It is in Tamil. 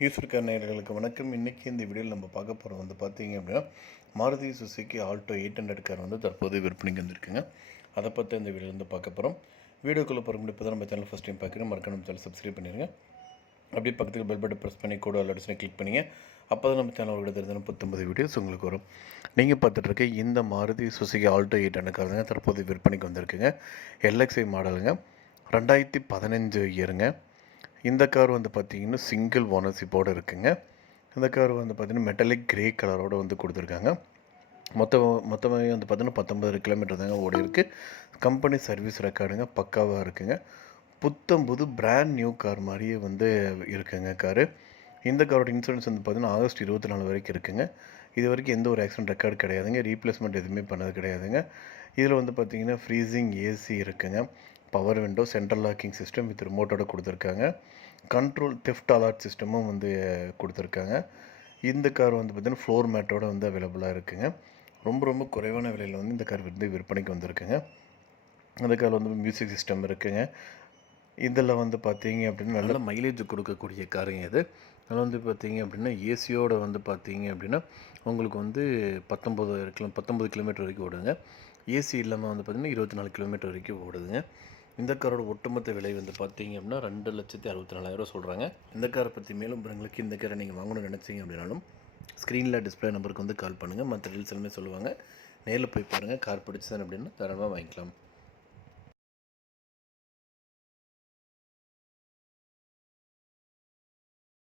யூஸ்ஃபுல் கார் நேயர்களுக்கு வணக்கம். இன்றைக்கி இந்த வீடியோவில் நம்ம பார்க்க போகிறது வந்து பார்த்தீங்க அப்படின்னா, மாருதி சுசுகி ஆல்டோ 800 கார் வந்து தற்போது விற்பனைக்கு வந்திருக்குங்க. அதை பற்றி இந்த வீடியோ வந்து பார்க்க போகிறோம். வீடியோக்குள்ளே போகிற முடியும். இப்போ தான் நம்ம சேனல் ஃபஸ்ட் டைம் பார்க்குறேன், மறக்காம சேனல் சப்ஸ்கிரைப் பண்ணிடுங்க. அப்படியே பக்கத்துக்கு பெல் பட்டன் ப்ரெஸ் பண்ணி கூட அலர்ட்ஸ்னு கிளிக் பண்ணிங்க. அப்போ தான் நம்ம சேனலோட தெரிஞ்ச 19 வீடியோஸ் உங்களுக்கு வரும். நீங்கள் பார்த்துட்டு இருக்க இந்த மாருதி சுசுகி ஆல்டோ 800 கார் தாங்க தற்போது விற்பனைக்கு வந்திருக்குங்க. எல்எக்ஸ்ஐ மாடலுங்க, 2015 இயருங்க. இந்த கார் வந்து பார்த்திங்கன்னா சிங்கிள் ஓனர்ஷிப்போடு இருக்குங்க. இந்த கார் வந்து பார்த்திங்கன்னா மெட்டாலிக் கிரே கலரோடு வந்து கொடுத்துருக்காங்க. மொத்தமாக வந்து பார்த்திங்கன்னா 19 கிலோமீட்டர் தாங்க ஓடி இருக்குது. கம்பெனி சர்வீஸ் ரெக்கார்டுங்க பக்காவாக இருக்குங்க. புது பிராண்ட் நியூ கார் மாதிரியே வந்து இருக்குங்க காரு. இந்த காரோட இன்சூரன்ஸ் வந்து பார்த்திங்கன்னா ஆகஸ்ட் 24 வரைக்கும் இருக்குங்க. இது வரைக்கும் எந்த ஒரு ஆக்சிடென்ட் ரெக்கார்டு கிடையாதுங்க. ரீப்ளேஸ்மெண்ட் எதுவுமே பண்ணது கிடையாதுங்க. இதில் வந்து பார்த்திங்கன்னா ஃப்ரீசிங் ஏசி இருக்குங்க. Power window, central locking system with ரிமோட்டோட கொடுத்துருக்காங்க. கண்ட்ரோல் தெஃப்ட் அலர்ட் சிஸ்டமும் வந்து கொடுத்துருக்காங்க. இந்த கார் வந்து பார்த்திங்கன்னா ஃப்ளோர் மேட்டோடு வந்து அவைலபிளாக இருக்குங்க. ரொம்ப குறைவான விலையில் வந்து இந்த கார் வந்து விற்பனைக்கு வந்திருக்குங்க. அந்த கார் வந்து மியூசிக் சிஸ்டம் இருக்குங்க. இதில் வந்து பார்த்தீங்க அப்படின்னா நல்ல மைலேஜ் கொடுக்கக்கூடிய காருங்க இது. அதில் வந்து பார்த்தீங்க அப்படின்னா ஏசியோடு வந்து பார்த்தீங்க அப்படின்னா உங்களுக்கு வந்து 19 கிலோமீட்டர் வரைக்கும் ஓடுங்க. ஏசி இல்லாமல் வந்து பார்த்திங்கன்னா 24 கிலோமீட்டர் வரைக்கும் ஓடுதுங்க. இந்த காரோட ஒட்டுமொத்த விலை வந்து பார்த்தீங்க அப்படின்னா 2,64,000 சொல்கிறாங்க. இந்த காரை பற்றி மேலும் விவரங்களுக்கு இந்த காரை நீங்கள் வாங்கணும்னு நினச்சிங்க அப்படின்னாலும் ஸ்க்ரீனில் டிஸ்பிளே நம்பருக்கு வந்து கால் பண்ணுங்கள். மற்ற டீல்ஸ் எல்லாமே சொல்லுவாங்க. நேரில் போய் பாருங்கள். கார் பிடிச்சது அப்படின்னா தாராளமாக வாங்கிக்கலாம்.